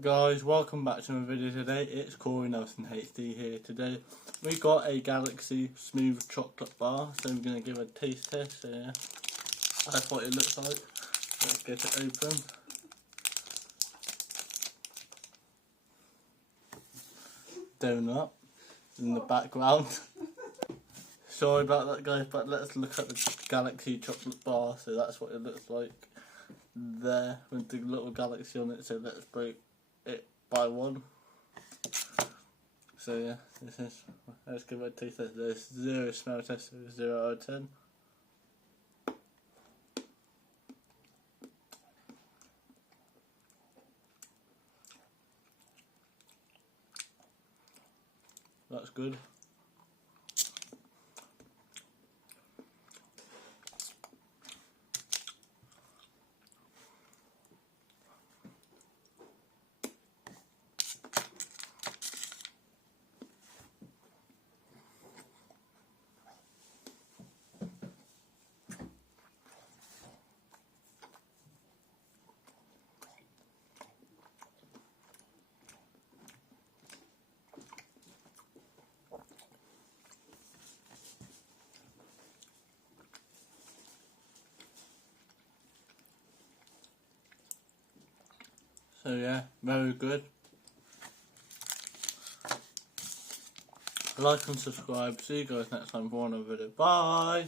up guys, welcome back to my video today. It's Corey Nelson HD here. Today we got a Galaxy Smooth Chocolate Bar, so we're going to give a taste test. So yeah, that's what it looks like. Let's get it open. Donut in the background. Sorry about that guys, but let's look at the Galaxy Chocolate Bar. So that's what it looks like there with the little galaxy on it. So let's break it by one. So yeah, let's give it a taste test. There's 0 smell test, 0 out of 10. That's good. So yeah, very good. Like and subscribe. See you guys next time for another video. Bye!